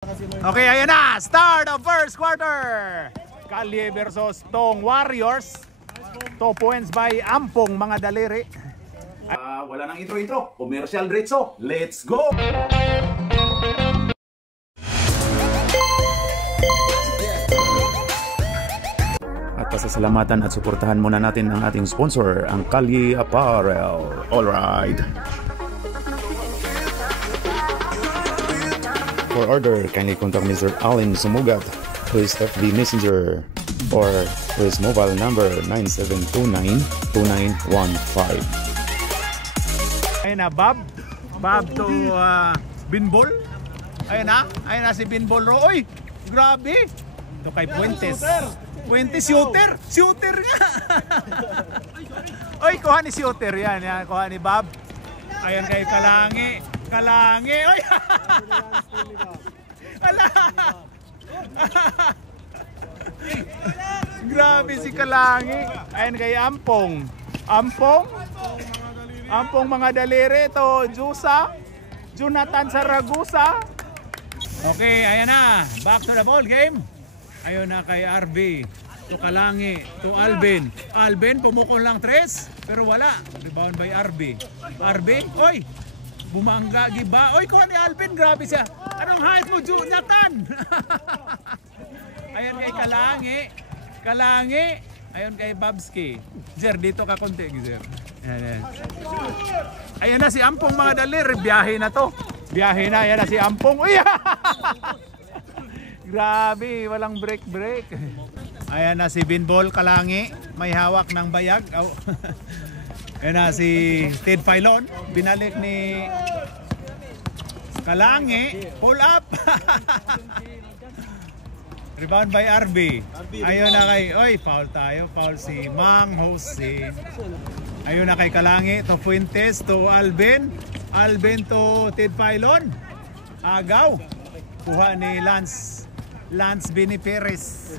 Okay, ayan na. Start of first quarter. Kalye versus Tong Warriors. 2 points by Ampong mga daliri. Wala nang intro. Commercial diretso. Let's go! At pasasalamatan at suportahan muna natin ang ating sponsor, ang Kalye Apparel. Alright. For order, kindly contact Mr. Allen Sumugat to his FB Messenger or to his mobile number 9729-2915. Ayun na, Bob to Binbol. Ayun na si Binbol. Oy, grabe. Ito kay Puentes. Puentes, shooter nga. Oy, kuha ni shooter yan, kuha ni Bob. Ayun kay Kalangi. Oy. Ala. Grabe si Kalangi. Ayun kay Ampong mga daliri. Ito Jusa, Jonathan Saragusa. Okay, ayan na. Back to the ball game. Ayun na kay RB. To Kalangi, to Alvin. Alvin pumukol lang 3 pero wala. Rebound by RB. Oy. Bumangga giba. Oy, kuha ni Alvin, grabe siya. Anong height mo, Jonathan? Ayun kay Kalangi. Ayun kay Babski. Jer, dito ka konti, Jer. Ayun na si Ampong mga dalir. Biyahe na to. Ayan na si Ampong. Uy! Grabe, walang break. Ayan na si Binbol Kalangi. May hawak ng bayag. Ayan na si Ted Filon. Binalik ni Kalangi. Pull up. Rebound by RB. Ayun na kay, foul tayo. Foul si Mang Jose. Ayun na kay Kalangi. To Fuentes, to Alvin to Ted Filon. Agaw. Kuha ni Lance Bini Perez.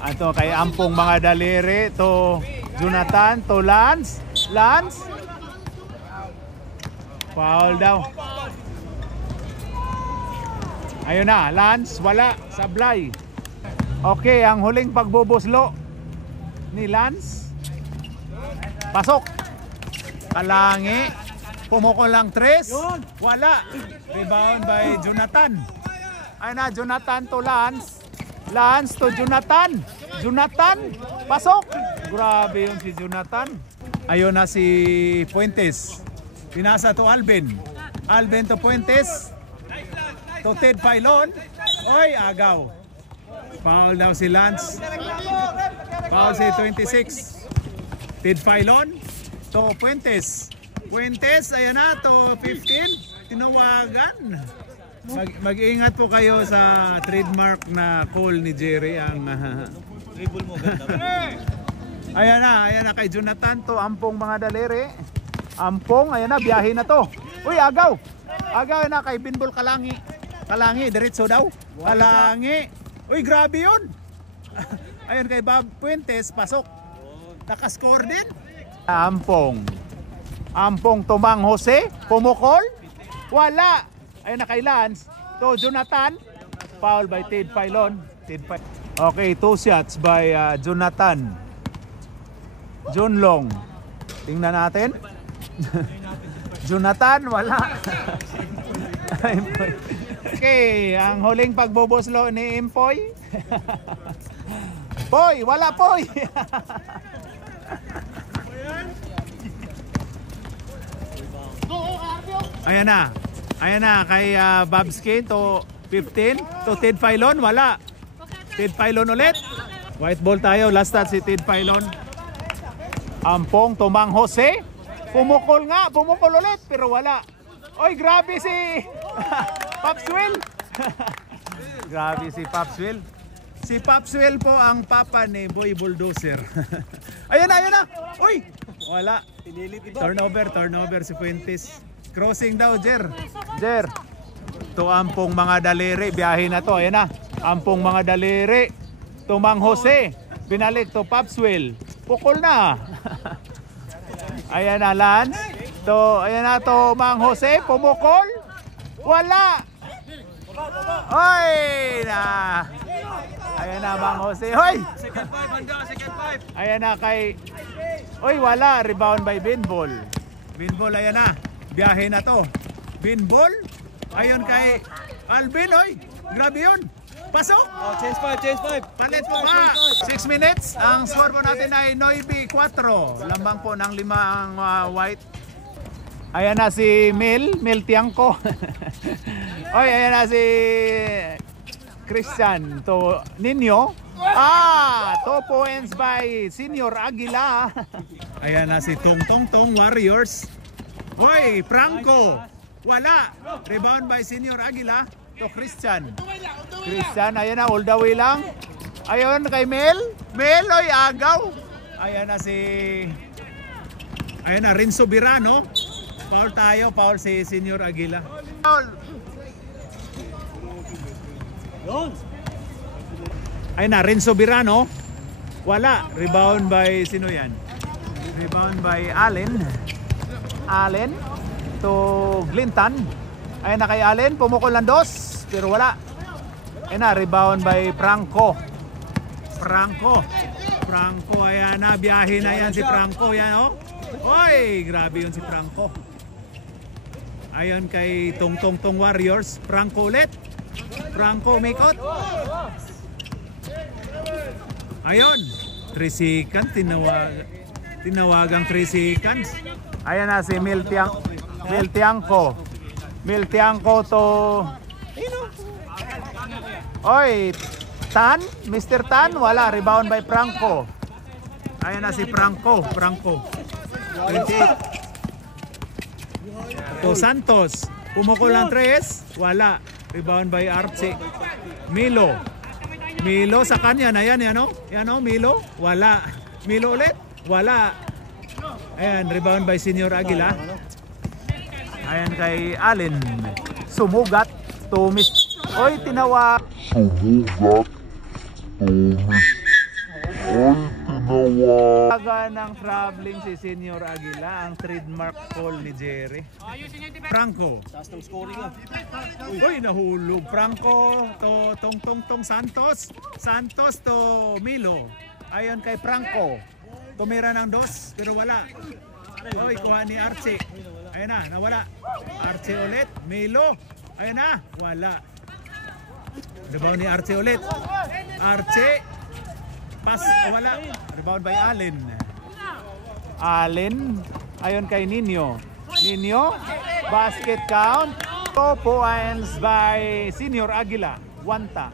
Ato kay Ampong mga daliri. To Jonathan, to Lance. Foul daw. Ayun na, Lance, wala, sablay. Okay, ang huling pagbubuslo ni Lance. Pasok. Kalangi. Pumukol lang 3. Wala. Rebound by Jonathan. Ayun na, Jonathan to Lance. Lance to Jonathan. Pasok. Grabe yun si Jonathan. Ayun na si Puentes. Pinasa to Alvin to Puentes. To Ted Filon. Oy, agaw. Foul daw si Lance. Foul si 26. Ted Filon. To Puentes, ayun na. To 15. Tinawagan. Mag-ingat po kayo sa trademark na call ni Jerry. Ang dribble mo ganda. Ayan na kay Jonathan. To Ampong mga daliri. Ampong, ayan na, biyahe na to. Uy, agaw na kay Binbol Kalangi, diretso daw. Kalangi. Uy, grabe yun. Ayun kay Bob Puentes, pasok. Nakascore din. Ampong to Mang Jose, pumukol. Wala. Ayun na kay Lance. To Jonathan. Foul by Ted Filon. Okay, 2 shots by Jonathan. John Long. Tingnan natin. Jonathan, wala. Okay, ang huling pagbubuslo ni Impoy. Poy, wala Poy. Ayan na kay Babski to 15. To Ted Filon, wala. Ted Filon ulit. White ball tayo, last touch si Ted Filon. Ampong to Mang Jose. Pumukol ulit pero wala. Oy, grabe si Popswell. Grabe si Popswell. Si Popswell po ang papa ni Boy Bulldozer. Ayun na. Uy, wala. Turnover si Fuentes. Crossing daw, Jer. To Ampong mga daliri. Biyahe na to. Ayun na. Ampong mga daliri. To Mang Jose. Binalik to Popswell. Pukol na. Ayan na, Lance. Ayan na to, Mang Jose, pumukol. Wala! Oy! Na! Ayan na, Mang Jose. Hoy! Second 5, handa, second 5. Ayan na kay... Oy, wala. Rebound by Binbol. Binbol, ayan na. Biyahe na to. Binbol. Ayun kay Alvin, oy. Grabe yun. Pasok! Oh, change 5, change 5. Palit po ba? 6 minutes. Ang score po natin ay 9-4. Lambang po ng 5 ang white. Ayan na si Mil Tiangco. Oy, ayan na si Christian to Nino. 2 points by Senior Aguila. Ayan na si Tong Warriors. Oy, Franco. Wala. Rebound by Senior Aguila to Christian. Christian, ayan na, all the way lang. Ayun kay Mel. Oy, agaw. Ayan na si... Ayan na, Renzo Birano. Foul tayo, foul si Senior Aguila. Foul. Ayun na, Renzo Birano. Wala. Rebound by, sino yan? Rebound by Allen. Allen to Glinton. Ayun na kay Allen, pumukol ng 2, pero wala. Ayun na, rebound by Franco. Franco, ayan na, biyahe na yan si Franco, yan oh. Oy, grabe yun si Franco. Ayun kay Tong Warriors, Franco ulit. Franco umikot. Ayun, 3 seconds, tinawagang 3 seconds. Ayan na si Mil Tiangco to... Oy, Tan, Mr. Tan, wala. Rebound by Franco. Ayan na si Franco. 28. To Santos, pumukol ng 3, wala. Rebound by Archie. Milo sa kanya na yan, Milo, wala. Milo ulit, wala. Ayan, rebound by Senior Aguila. Ayan kay Allen. Sumugat to miss. Oy, tinawag. Taga ng traveling si Senior Aguila, ang trademark call ni Jerry. Franco. Taas ng scoring ah. Uy, nahulog. Franco to Tong Santos. Santos to Milo. Ayon kay Franco. Tumira ng 2, pero wala. Uy, kuha ni Archie. Ayun na, nawala. Archie ulit. Milo. Ayun na, wala. Rebound ni Archie ulit. Archie. Pass, wala. Rebound by Allen. Ayun kay Nino. Basket count. 2 points by Senior Aguila. Wanta.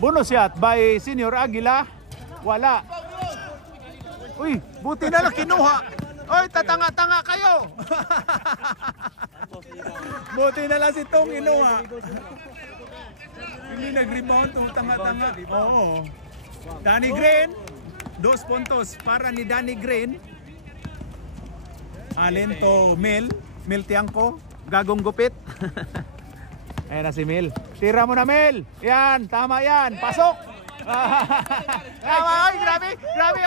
Bonus shot by Senior Aguila. Wala. Uy, buti na lang kinuha. Uy, tatanga-tanga kayo. Buti na lang si Tong kinuha. Hindi nag-rebound to, tanga-tanga. Oo. Danny Green, 2 puntos para ni Danny Green. Allen to Mil Tiangco, gagong gupit. Ayan na si Mil. Tira mo na, Mil. Yan, tama yan. Pasok. Tama, oy, grabe. Oy.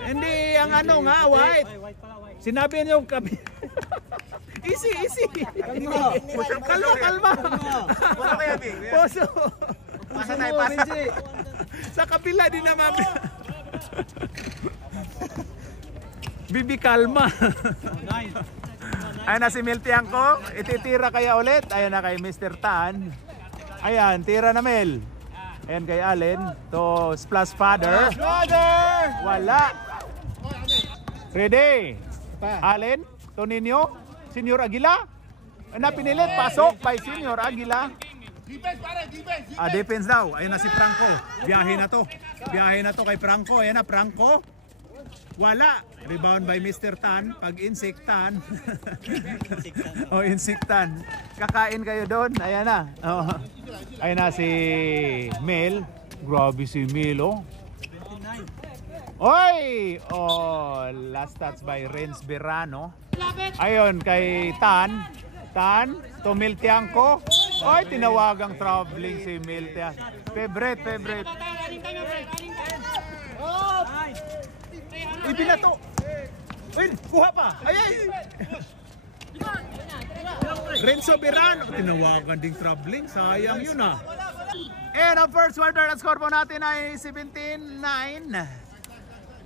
Hindi ang white. Sinabi niyo kabi. Easy. Kalma. Puso kaya, Big. Poso. Pasa tayo, pasa. Sa kapila din naman. Bibi, kalma. Ayan na si Mil Tiangco. Ititira kaya ulit. Ayan na kay Mr. Tan. Ayan, tira na Mel. Ayan kay Allen. To splash father. Wala. Ready. Allen. To Nino. Senior Aguila. Na pinilit. Pasok by Senior Aguila. Defense daw. Ayan na si Franco. Biyahe na to kay Franco. Ayan na Franco. Wala. Rebound by Mr. Tan. Pag insektan. Insektan. Kakain kayo doon. Ayan na. Ayan na si Mel. Grabe si Mel, oh. Oy! Last touch by Renz Berano. Ayun kay Tan. To Mil Tiangco. Oy, tinawagang traveling si Mil Tiangco. Favorite. Ibinato. Uy, kuha pa. Ay. Renzo Berano. Tinawagan ding traveling. Sayang yun ah. And ang first quarter, ang score po natin ay 17-9.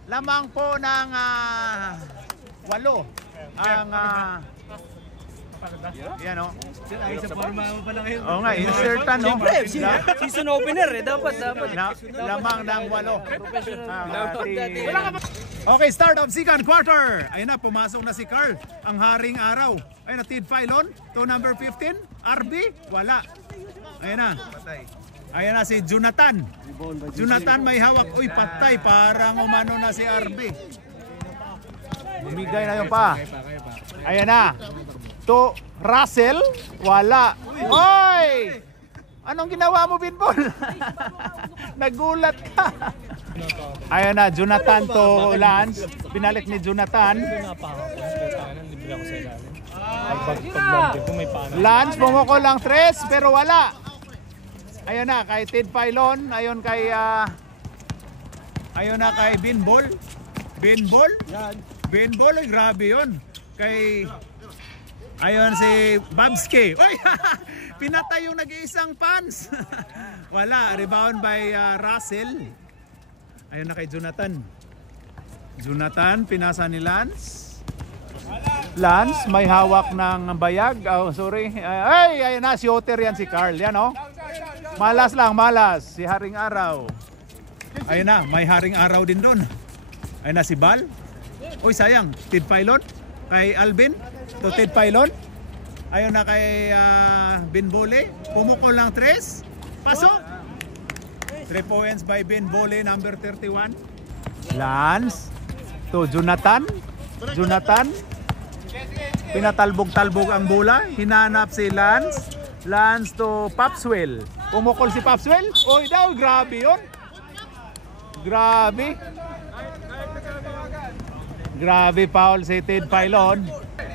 Lamang po ng 8 ang yan o. Ay, sa forma mo pala ngayon. Oo nga, insertan no. Season opener eh, dapat. Lamang ng 8. Okay, start of second quarter. Ayun na, pumasok na si Carl, ang haring araw. Ayun na, Tid Filon to number 15. RB, wala. Ayun na. Ayun na si Jonathan. Jonathan may hawak. Uy, patay. Parang umano na si RB. Bumigay na yung pa. Ayun na. To Russell, wala. Oy! Anong ginawa mo, Binbol? Nagulat ka. Ayun na, Jonathan to Lance. Pinalik ni Jonathan. Lance, pumuko lang 3, pero wala. Ayun na, kay Tid Filon. Ayun kay Binbol. Binbol, ay grabe yun. Kay ayun si Babski. Oy! Pinatay yung nag-iisang pants. Wala, rebound by Russell. Ayun na kay Jonathan. Jonathan, pinasa ni Lance. Lance, may hawak ng bayag. Oh, sorry. Ay, ayun na, si Otter yan, si Carl. Yan oh. Malas lang, malas. Si Haring Araw. Ayun na, may Haring Araw din doon. Ayun na si Bal. Oy, sayang. Tid Filon. Kay Alvin. To Tid Filon. Ayun na kay Binbole. Pumukol lang 3. Pasok. 3 points by Binbole, number 31. Lance. To Jonathan. Pinatalbog-talbog ang bola. Hinanap si Lance. Lance to Popswell. Pumukol si Popswell. Oy daw, grabe yun. Grabe foul si Tid Filon.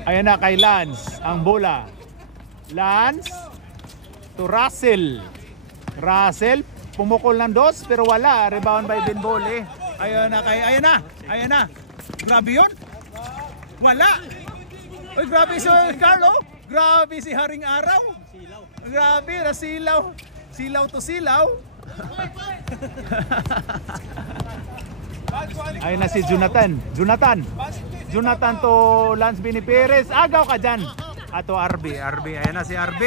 Ayan na kay Lance ang bola. Lance to Russell. Pumukol ng 2 pero wala. Rebound by Binbole. Ayan na. Grabe yun. Wala. Oy, grabe si Carlo. Grabe si Haring Araw. Grabe, nasilaw. Silaw to silaw. Ayun na si Jonathan to Lance Bini Perez. Agaw ka dyan. Ato RB. Ayun na si RB.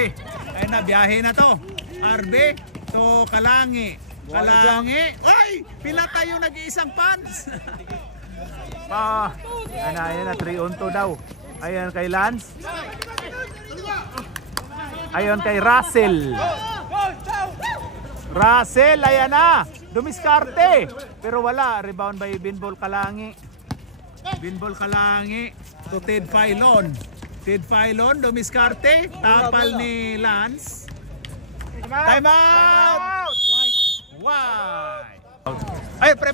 Ayun na, biyahe na to. RB to Kalangi. Oy! Pinatay yung nag-iisang pants. Ayun na, 3 on 2 daw. Ayun kay Lance. Ayun kay Russell, ayan na. Dumiskarte. Pero wala. Rebound by Binbol Kalangi. To Tid Filon. Dumiskarte. Tapal ni Lance. Time out! Why? Ay, pre.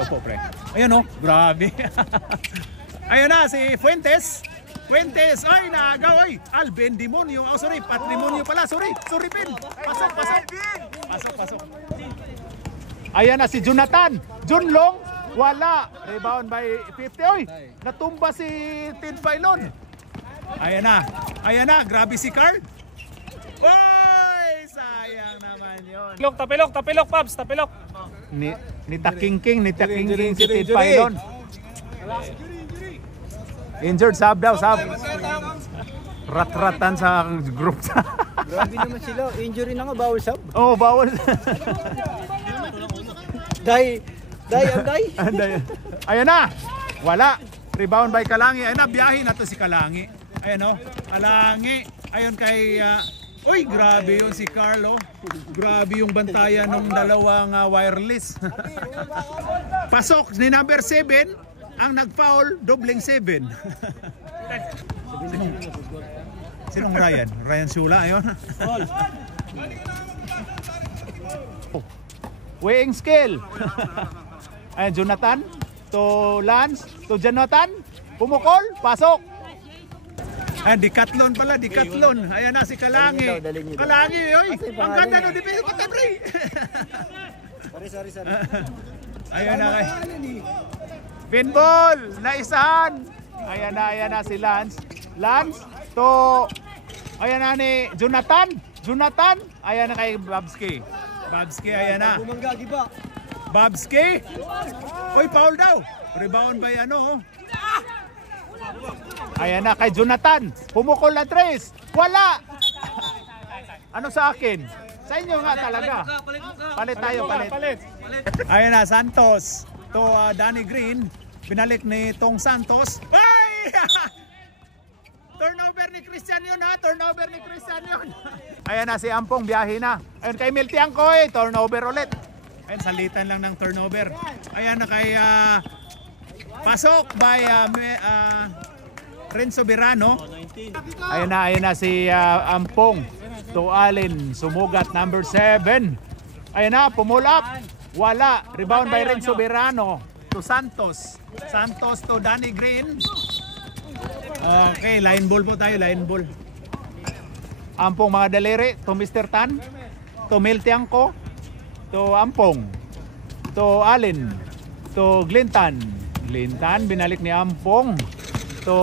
Opo, pre. Ayun o. Grabe. Ayun na, si Fuentes. Ay, naagaw, ay. Alben Demonyo. Oh, sorry, Patrimonio pala. Sorry, Pin. Pasok. Ayan na si Jonathan. Junlong, wala. Rebound by 50. Oy, natumba si Tid Filon. Ayan na. Grabe si Carl. Oy, sayang naman yun. Tapilok, Pabs, tapilok. Ni Takingking si Tid Filon. Injured, sab. Rat-ratan sa group. Grabe naman sila, injury na nga, bawal sab. Oh, bawal. Day. Ayan na. Wala. Rebound by Kalangi. Ayan na, biyahe na to si Kalangi. Ayan o. Kalangi. Ayun kay uy, grabe yun si Carlo. Grabe yung bantayan ng dalawang wireless. Pasok ni number 7. Ang nag-foul, dobleng 7. Sinong Ryan? Ryan Sula, ayun. Weighing scale. Ayan, Jonathan to Lance to Jonathan. Pumukol, pasok. Ayan, Decathlon pala, Decathlon. Ayan na si Kalangi. Kalangi, oy. Ang ganda ng defense. Patabre. Sorry. Ayan na. Pinball, naisahan. Ayan na si Lance to Ayan na ni Jonathan. Jonathan. Ayan na kay Babski. Babski, ayan na. Bumangga, giba. Babski. Uy, foul daw. Rebound by ano. Ayan na kay Jonathan. Pumukol na tres. Wala. Ano sa akin? Sa inyo nga talaga. Palit tayo, palit. Ayan na, Santos. To Danny Green. Binalik ni Tong Santos. Ay! Turnover ni Christian yun ha. Turnover ni Christian yun. Ayan na si Ampong, biyahe na. Ayan kay Miltiang ko turnover ulit. Ayan, salitan lang ng turnover. Ayan na kay pasok by Renzo Birano. Ayan na si Ampong. To Allen, sumugat number 7. Ayan na, pull up. Wala. Rebound by Renzo Birano. To Santos. Santos to Danny Green. Okay, line ball po tayo, line ball. Ampong mga daliri, to Mr. Tan, to Miltiangco, to Ampong, to Allen, to Glintan. Glintan, binalik ni Ampong, to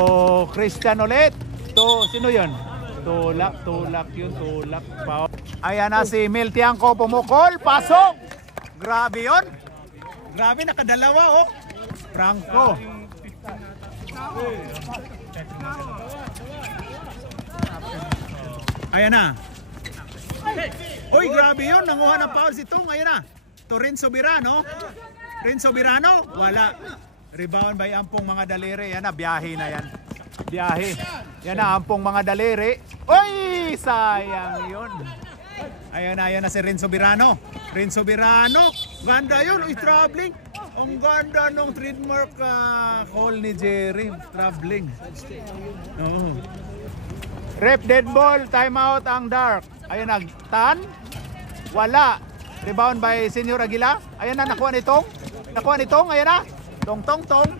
Christian ulit, to sino yun? Tulak yun, tulak. Ayan na si Miltiangco, pumukol, pasok! Grabe yun! Grabe, nakadalawa Franco. Ayan na. Uy, grabe yun. Nanguha ng foul si Tong. Ayan na. To Renzo Birano. Renzo Birano. Wala. Rebound by Ampong mga daliri. Ayan na. Biyahe na yan. Biyahe. Ayan na. Ampong mga daliri. Uy! Sayang yun. Ayan na si Renzo Birano. Renzo Birano. Ganda yun. Uy, traveling. Ang ganda nung trademark call ni Jerry. Traveling. Oh. Rep dead ball, timeout ang Dark. Ayan na, Tan. Wala. Rebound by Senior Aguila. Ayan na, nakuha nitong. Ayan na. Tong.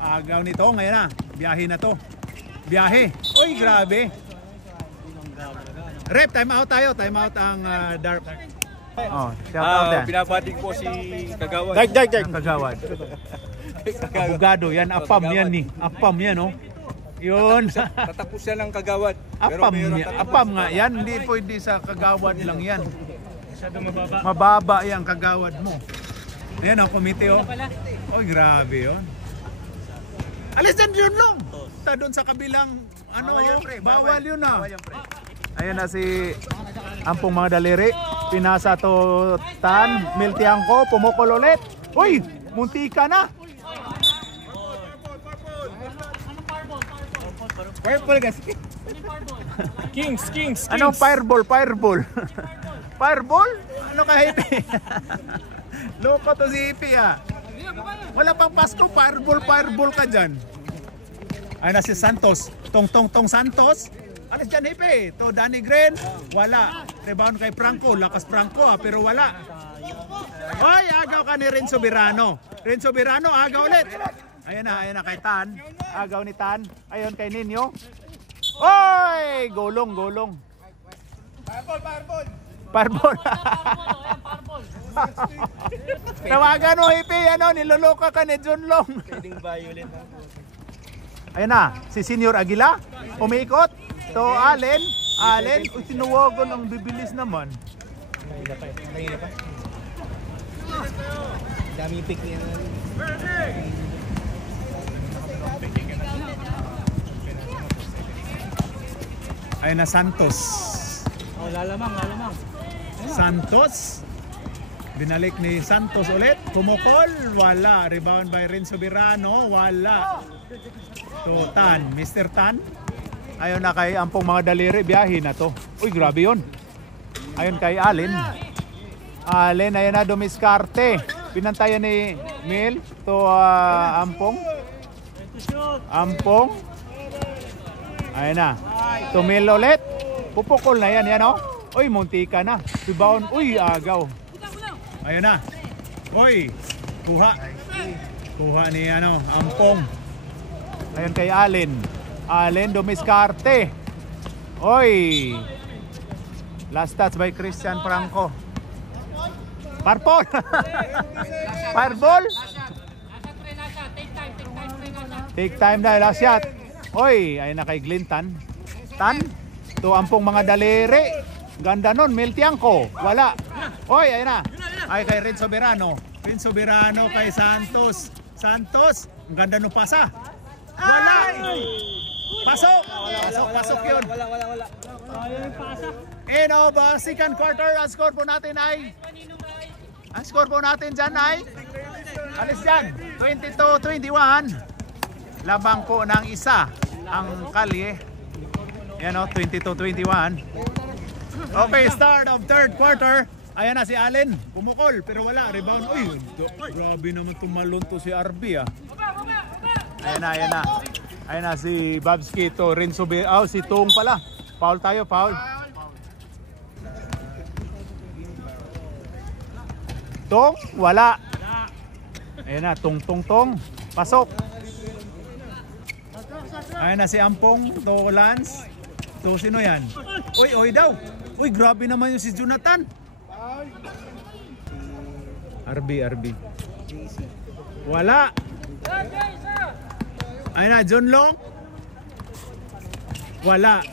Agaw nitong, ayan na. Biyahe na to. Biyahe. Uy, grabe. Rep, timeout tayo. Timeout ang Dark. Oh, shout out yan. Pinapatig po si Kagawad. Dark. Kagawad. Abogado, yan. Apam yan ni. Apam yan, oh. Yun. Tatapos siya ng Kagawad. Apam nga yan. Hindi pwede sa Kagawad lang yan. Mababa yan Kagawad mo. Ayan ang komite Oy, grabe yun. Alis dyan yun lang. Ta doon sa kabilang bawal yun na. Ayan na si Ampong mga daliri. Pinasa to Tan. Miltiangco. Pumukol ulit. Uy, muntika na. Purple guys. Kings. Anong fireball? Fireball? Ano ka hippie? Loko to si hippie Wala pang Pasko, fireball ka dyan. Ay na si Santos. Tong Santos. Alis dyan hippie. To Danny Green. Wala. Rebound kay Franco. Lakas Franco pero wala. Ay, agaw ka ni Renzo Birano. Agaw ulit. Ayan na kay Tan. Agaw ni Tan. Ayun kay Ninyo. Oy! Golong. Fireball. Tawagan mo, hippie. Niloloka ka ni Junlong. Ayan na. Si Senior Aguila. Umiikot. To Allen. Uy, sinuwagan ang bibilis naman. Dami pick niya. Ayun na Santos. Lalamang. Santos. Binalik ni Santos ulit. Pumukol. Wala. Rebound by Renzo Birano. Wala. To Tan. Mr. Tan. Ayun na kay Ampong mga daliri. Biyahe na to. Uy, grabe yun. Ayun kay Allen. Ayun na dumiskarte. Pinantayan ni Mil. To Ampong. Ayun na. Tumil ulit. Pupukol na yan Uy, muntika na. Rebound. Uy, agaw. Ayun na. Uy, kuha ni Ampong. Ayun kay Allen dumiskarte. Uy. Last touch by Christian Franco. Fireball. Take time na last shot. Uy, ayun na kay Glintan. Tan. Tuampong mga daliri. Ganda nun, Miltiangco. Wala. Oy, ayun na. Ay, kay Red Soberano. Red Soberano kay Santos. Santos. Ang ganda nung pasa. Wala. Pasok. Pasok yun. Wala. And over second quarter, ang score po natin ay alis dyan, 22-21. Labang po ng isa ang Kalye. Yan o, 22-21. Okay, start of third quarter. Ayan na si Allen, pumukol pero wala, rebound. Uy, grabe naman tumalon to si RB ah. Ayan na si Babski to, Renzo si Tong pala. Foul tayo, foul. Tong, wala. Ayan na, Tong. Pasok. Ayan na si Ampong, to Lance. To sino yan? Uy daw. Uy, grabe naman yung si Jonathan. RB. Wala. Ayan na, John Long. Wala.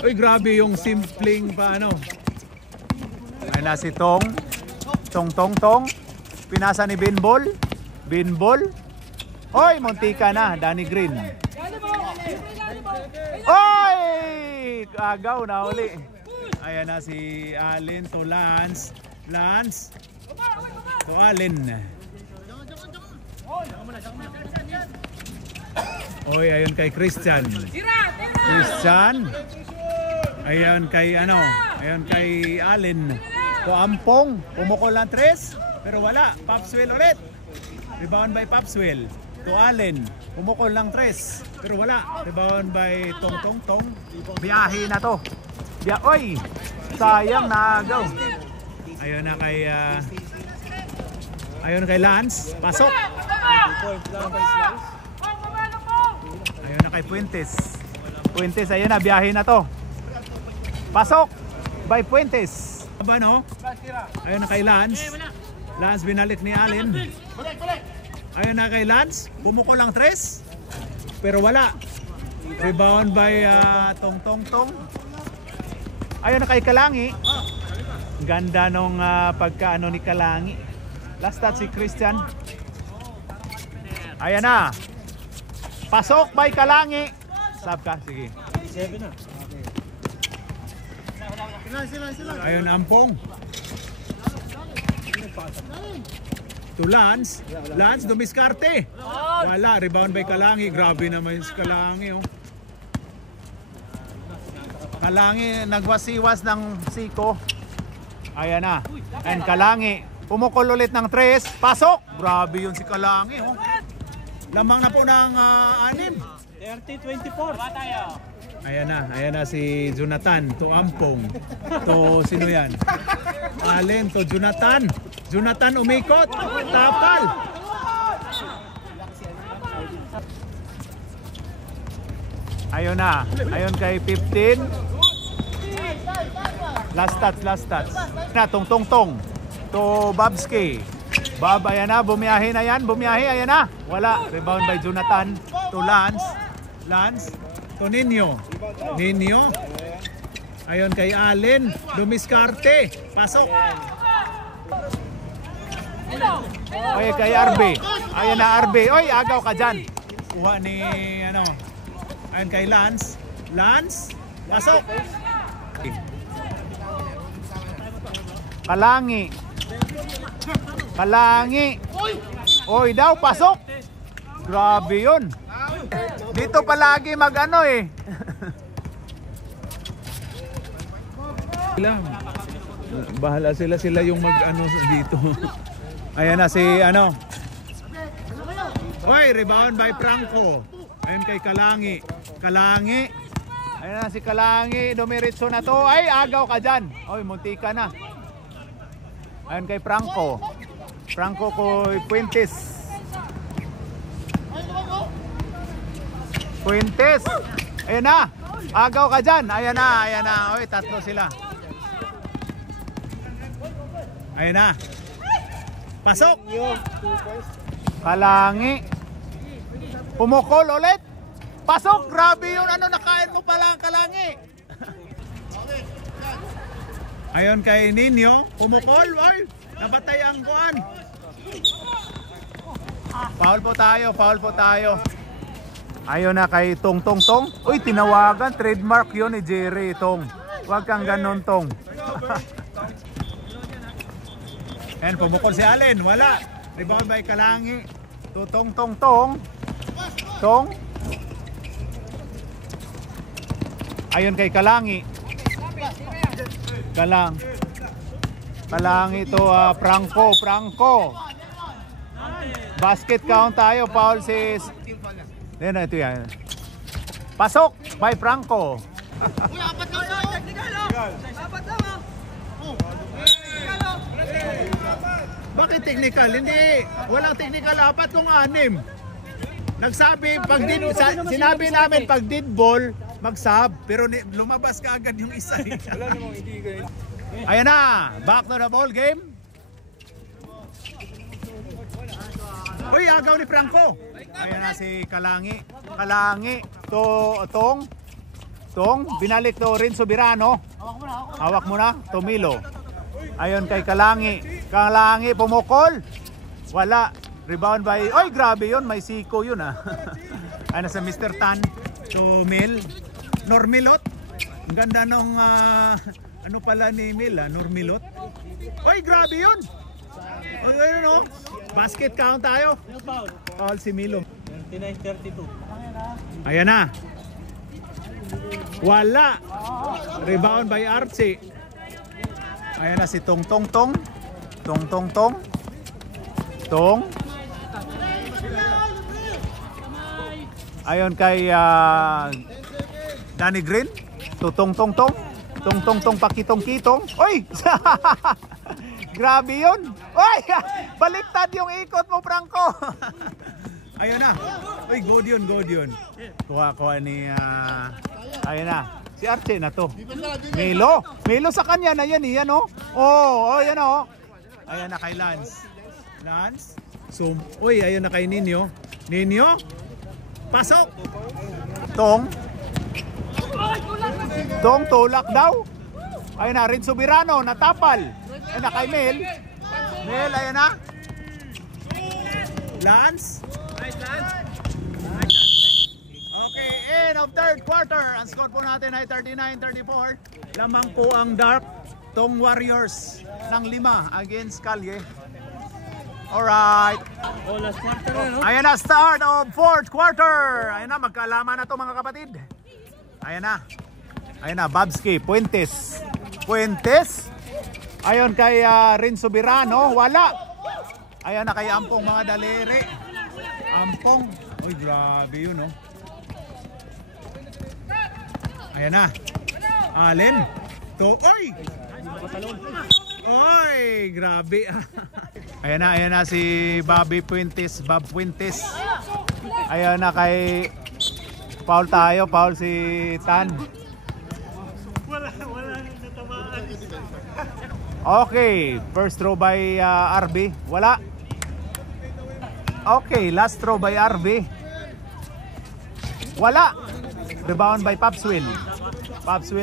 Uy, grabe yung simpleng paano. Ayan na si Tong. Tong. Pinasa ni Binbol. Hoy, muntika na, Danny Green. Hoy! Agaw na uli. Ayan na si Allen to Lance. To Allen. Hoy, ayun kay Christian. Ayan kay Allen. To Ampong, pumukol ng 3, pero wala. Popswell ulit. Rebound by Popswell. To Allen, pumukol ng 3, pero wala. Rebound by Tong. Biyahe na to. Oy, sayang naagaw. Ayun kay Lance. Pasok. Ayun na kay Puentes, ayun na, biyahe na to. Pasok by Puentes. Aba no? Ayun na kay Lance. Binalik ni Allen. Ayun na kay Lance. Bumukol lang 3, pero wala. Rebound by Tong. Ayun na kay Kalangi. Ganda nung pagkaano ni Kalangi. Last touch si Christian. Ayan na. Pasok by Kalangi. Sab ka, sige. 7 na. Ayun Ampong. To Lance dumiskarte. Wala, rebound by Kalangi. Grabe naman si Kalangi oh. Kalangi nagwasiwas ng siko. Ayan na. And Kalangi pumukol ulit ng 3. Pasok. Grabe yun si Kalangi oh. Lamang na po ng 6. 30-24. Ayan na si Jonathan to Ampong. To sino yan? Allen to Jonathan. Jonathan umikot. Tapal. Ayun na. Ayun kay 15. Last touch. Na Tong. To Babski. Ayan na, bumiyahe na yan. Ayan na. Wala. Rebound by Jonathan to Lance. To Nino. Ayun kay Allen. Dumiskarte. Pasok. Oy, kay RB. Ayan na RB. Oy, agaw ka dyan. Kuha ni ayun kay Lance. Pasok. Kalangi. Oy daw, pasok. Grabe yun. Dito palagi bahala sila yung dito. Ayan na si Oy, rebound by Franco. Ayun kay Kalangi. Ayan na si Kalangi, dumiretso na to. Ay, agaw ka dyan. Oy, muntika na. Ayun kay Franco kay Puentes. Ayan na. Agaw ka dyan. Ayan na. Oy, 3 sila. Ayan na. Pasok. Kalangi. Pumukol ulit. Pasok. Grabe yun. Nakain mo pala ang Kalangi. Ayon kay Nino, pumukol, ay, nabatay ang kuan. Foul po tayo. Ayon na kay Tong. Uy, tinawagan, trademark yun ni Jerry, Tong. Huwag kang ganon, Tong. And pumukol si Allen, wala. Rebound by Kalangi. Tong. Ayon kay Kalangi. Kalangi to Franco. Basket count tayo, foul si ito yan. Pasok by Franco. Bakit technical? Hindi, walang technical, 4 kung 6. Nagsabi sinabi namin pag dead ball mag-sub, pero lumabas ka agad yung isa. Ayan na, back to the ball game. Uy, agaw ni Franco. Ayan na si Kalangi. Tong, binalik to rin Soberano. Hawak mo na, Tomilo. Ayon kay Kalangi, pumukol. Wala. Rebound by, oy grabe yun, may siko yun Ano sa Mr. Tan, Normilot. Ang ganda nung ano pala ni Mil, Normilot. Oy grabe yun. Oy, ano, basket count tayo. Foul si Milo. 29-32. Ayan na. Wala. Rebound by Archie. Ayan na si Tong. Ayon kay Danny Green. Tong pakitong-kitong. Oy! Grabe yun. Oy! Baliktad yung ikot mo, Franco. Ayun na. Oy, good yun. Kuha ni ayun na. Si Archie na to. Milo sa kanya na yan, oh. Oh, yan oh. Ayan na kay Lance. So, uy, ayun na kay Nino. Pasok. Tong, tulak daw. Ayun na, Rin Soberano, natapal. Ayun na kay Mel, ayun na. Lance. Okay, end of third quarter. Ang score po natin ay 39-34. Lamang po ang Dark Tong Warriors ng 5 against Calye. Alright. Last quarter na, no? Ayan na, start of fourth quarter. Ayan na, magkaalaman na to mga kapatid. Ayan na, Babski, Puentes. Ayon kay Rin Soberano, wala. Ayan na kay Ampong mga daliri. Ampong. Uy, grabe yun, no? Ayan na. Allen. Oy, grabe. Ayan na si Bob Puentes. Ayan na kay foul si Tan. Wala nang natamaan. Okay, first throw by RB. Wala. Okay, last throw by RB. Wala. Rebound by Popswell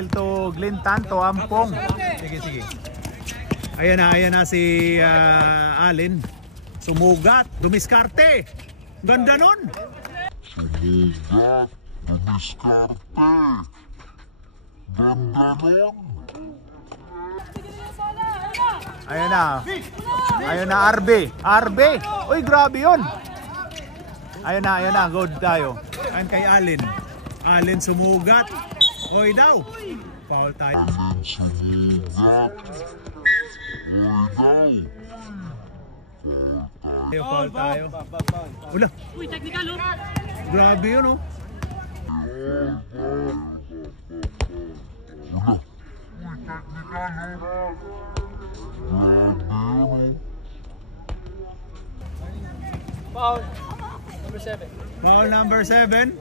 to Glintan to Ampong. Sige. Ayan na si Allen. Sumugat, dumiskarte. Ganda nun. Ayan na RB. Uy, grabe yun. Ayan na, good tayo. Ayan kay Allen sumugat. Oy daw. Foul tayo. Foul tayo. Wala. Uy, technical, no? Grabe yun, oh. Foul. Number 7. Foul number 7.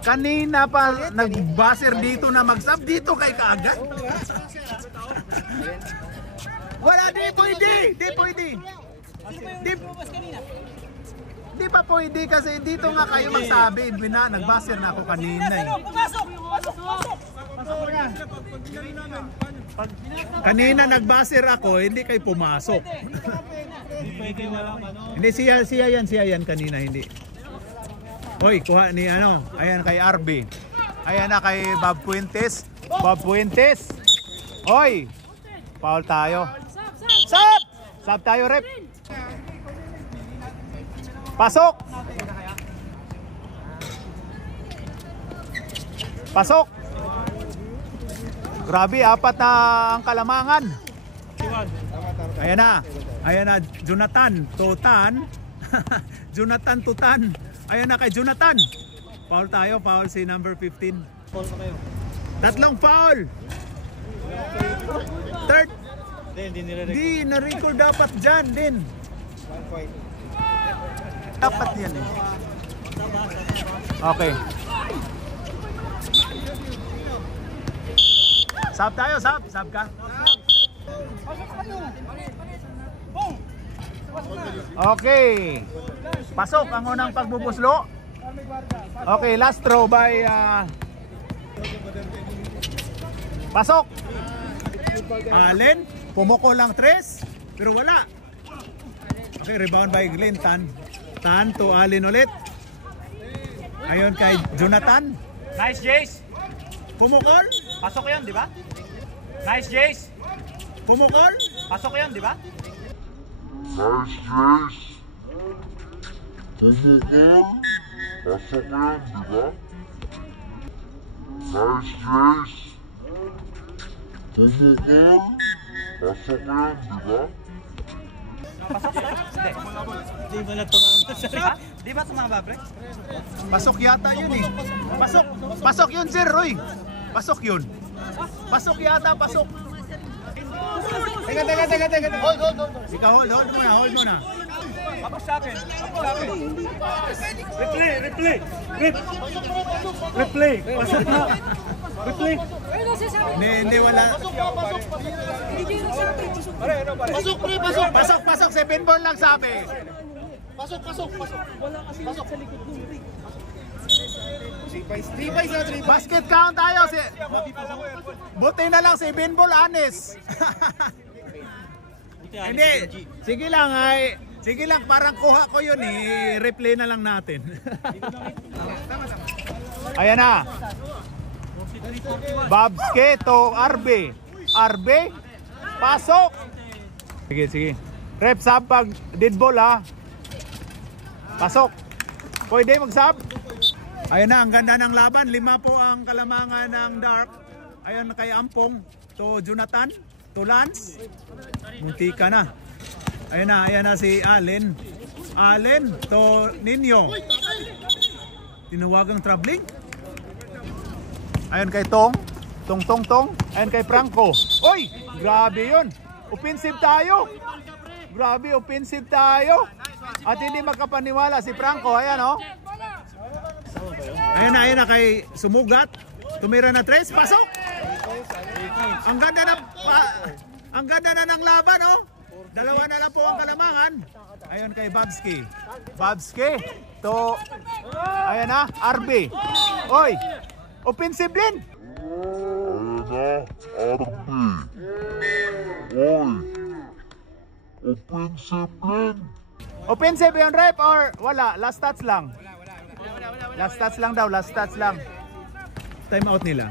Kanina pa nag-buzzer dito na mag-sub dito kay kaagad. Wala, di pwede. Di pa pwede kasi dito nga kayo magsabi. Nag-buzzer na ako kanina. Pumasok! Kanina nagbasir ako, hindi kayo pumasok. Hindi pwede walang ano. Hindi, siya yan kanina, hindi. Hoy, kuha ni ano, ayan kay RB. Ayan na kay Bob Fuentes. Bob Fuentes. Hoy, foul tayo. Sab! Sab tayo, rep. Pasok! Pasok! Grabe, apat na ang kalamangan. Ayan na, Jonathan, Tutan. Jonathan, Tutan. Ayan na kay Jonathan. Foul tayo, foul si number 15. Tatlong foul. Third. Hindi nire-record. Di, na-record dapat dyan din. Dapat yan eh. Okay. Sab tayo, sab. Sab ka. Okay. Pasok ang unang pagbubuslo. Okay, last throw by pasok. Allen, pumuko lang 3, pero wala. Okay, rebound by Glenn Tan. Tan to Allen ulit. Ayun kay Jonathan. Nice, Jace. Pumukol. Pasok yan, di ba? Nice, Jace. Pumukol. Pasok yan, di ba? Nice, Jace. Pumukol. Pasok yan, di ba? Nice, Jace. Pumukol. Pasok yan, di ba? Pasok yan? Hindi ba na tumama sa ha? Di ba tumama, pre? Pasok yata yun eh. Pasok. Pasok yun, Sir Roy. Pasok yun. Pasok yata, pasok. Teka. Ikaw, hold muna. Tapos sa akin. Replay. Pasok na. Replay. Hindi, wala. Pasok. Si pinball lang sabi. Pasok. Basket count tayo. Buti na lang si pinball honest. Hindi. Sige lang, parang kuha ko yun eh. Replay na lang natin. Ayan na. Babske to RB. RB, pasok. Sige. Rep, sub pag dead ball ha. Pasok. Pwede mag-sub. Ayun na, ang ganda ng laban. 5 po ang kalamangan ng Dark. Ayun kay Ampong. To Jonathan. To Lance. Muntika na. Ayun na si Allen. Allen to Ninyo. Tinawagang traveling. Ayun kay Tong. Tong. Ayun kay Franco. Oy! Grabe yun. Offensive tayo. Grabe, offensive tayo. At hindi makapaniwala si Franco. Ayan oh. Ayun na kay Sumugat. Tumira na 3. Pasok! Ang ganda na ng laban oh. Dalawa na lang po ang kalamangan. Ayun kay Babski. To ayan na, RB. Oy! Offensive din. Ayan na, RB. Oy. Offensive din. Offensive yun, rep, or wala? Last stats lang. Last stats lang. Time out nila.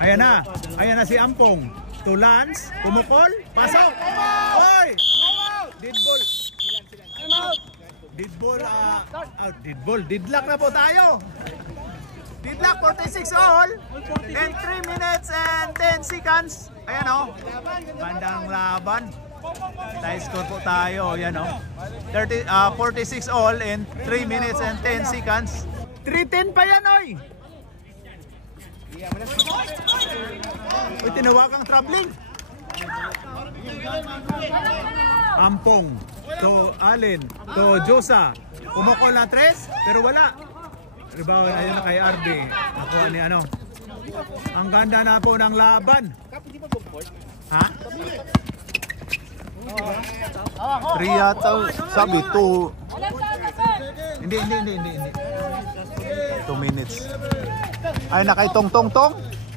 Ayan na si Ampong. To Lance, pumukol, pasok. Oy! Didlock na po tayo. Didlock 46 all and 3 minutes and 10 seconds. Ayan oh. Bandang laban. Tie score po tayo. Ayan oh. 46 all and 3 minutes and 10 seconds. 3-10 pa yan oy. Uy, tinawag ang traveling. Ampong to Allen to Josa. Pumukol na 3 pero wala. Rebound ayun na kay RB. Ako ni ano. Ang ganda na po ng laban. Ha? 3 yata. Sabi 2. Hindi. 2 minutes. Ay na kay Tong Tong Tong.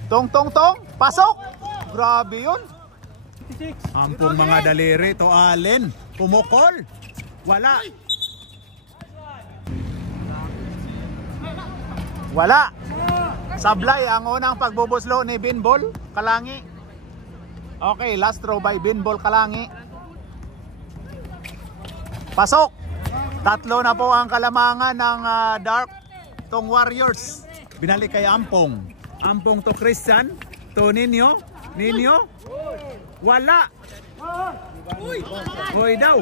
Tong Tong Tong. Pasok. Grabe yun. Ampong mga daliri to Allen. Pumukol. Wala. Wala. Sablay ang unang pagbubuslo ni Binbol Kalangi. Okay, last throw by Binbol Kalangi. Pasok. Tatlo na po ang kalamangan ng Dark Tong Warriors. Binalik kay Ampong. Ampong to Christian. To Ninyo. Ninyo. Wala. Hoy daw.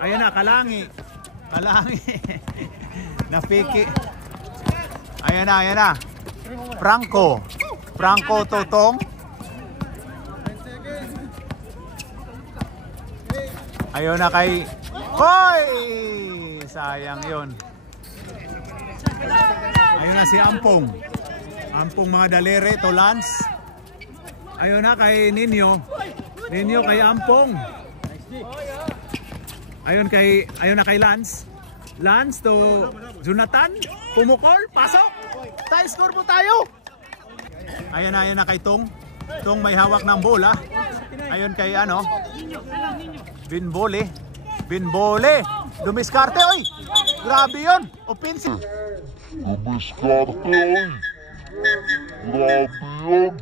Ayan na, Kalangi. Kalangi. Napiki. Ayan na, ayan na. Franco. Franco Totong. Ayun na kay... Hoy! Sayang yun. Ayun na si Ampong. Ampong mga dalere to Lance. Ayun na kay Ninyo. Ninyo kay Ampong. Ayun na kay Lance. Lance to Jonathan. Pumukol. Pasok. Tie score po tayo. Ayun na kay Tong. Tong may hawak ng bola. Ayun kay ano. Binbole. Binbole. Dumiskarte. Oy. Grabe yun. Offensive. Dumiskarte, oy. Grabe yun.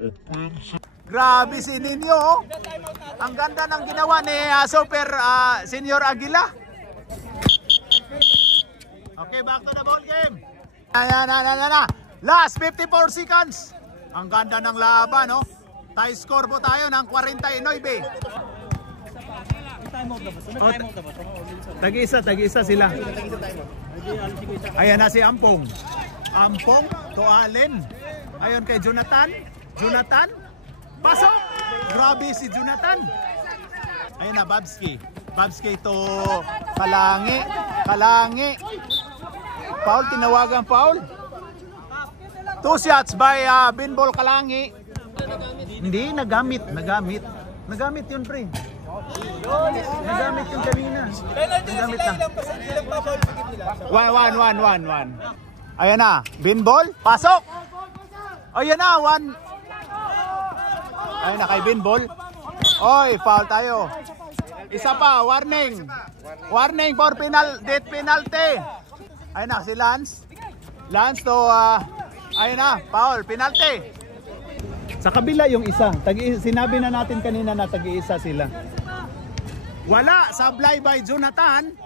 Offensive. Grabe si Ninyo. Oh. Ang ganda ng ginawa ni Super Senior Aguila. Okay, back to the ball game. Na. Last 54 seconds. Ang ganda ng laban, no? Tie score po tayo ng 49. Tag-isa sila. Ayan na si Ampong. Ampong to Allen. Ayon kay Jonathan. Jonathan. Pasok! Grabe si Jonathan. Ayan na, Babski. Babski to Kalangi. Kalangi. Foul, tinawagang foul. 2 shots by Binbol Kalangi. Hindi, nagamit. Nagamit yun, pre. Nagamit yung kanina. Nagamit na. 1. Ayan na, Binbol. Pasok! Ayan na, 1. Ayan na kay Binbol. Oy, foul tayo. Isa pa, warning. Warning for death penalty. Ayan na, si Lance. Lance to, ayan na, foul, penalty. Sa kabila yung isa. Sinabi na natin kanina na tag-iisa sila. Wala, sablay by Jonathan.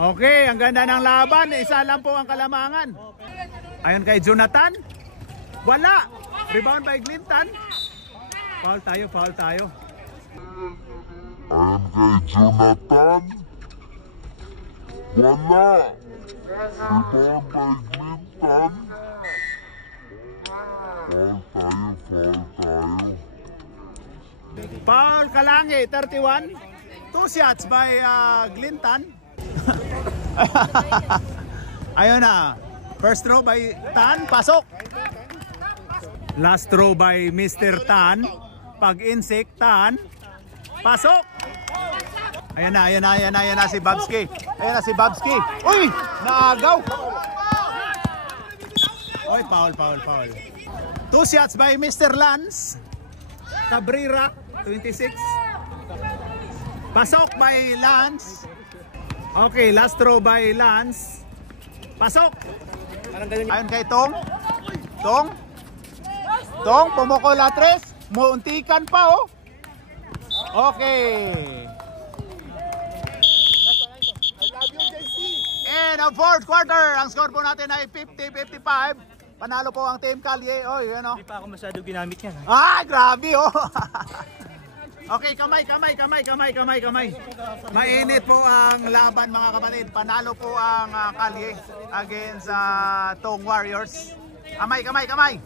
Okay, ang ganda ng laban. Isa lang po ang kalamangan. Ayan kay Jonathan. Wala. Rebound by Clinton. Foul tayo. Ayan kay Jonathan. Wala. Rebound by Clinton. Foul tayo. Foul Kalangi, 31. 2 shots by Clinton. Ayun na. First throw by Tan. Pasok. Last throw by Mr. Tan. Pag-insect Tan. Pasok. Ayan na si Babski. Ayan na si Babski. Uy! Naagaw. Uy, foul. 2 shots by Mr. Lance Cabrera, 26. Pasok by Lance. Okay, last throw by Lance. Pasok. Ayun kay Tong. Tong, pumukol atres. Muuntikan pa, oh. Okay. And ang fourth quarter, ang score po natin ay 50-55. Panalo po ang Team Kalye. Oh, yun, oh. Hindi pa ako masyado ginamit yan. Ah, grabe, oh. Okay, kamay. Mainit po ang laban, mga kapatid. Panalo po ang Kalye against Tong Warriors. Kamay.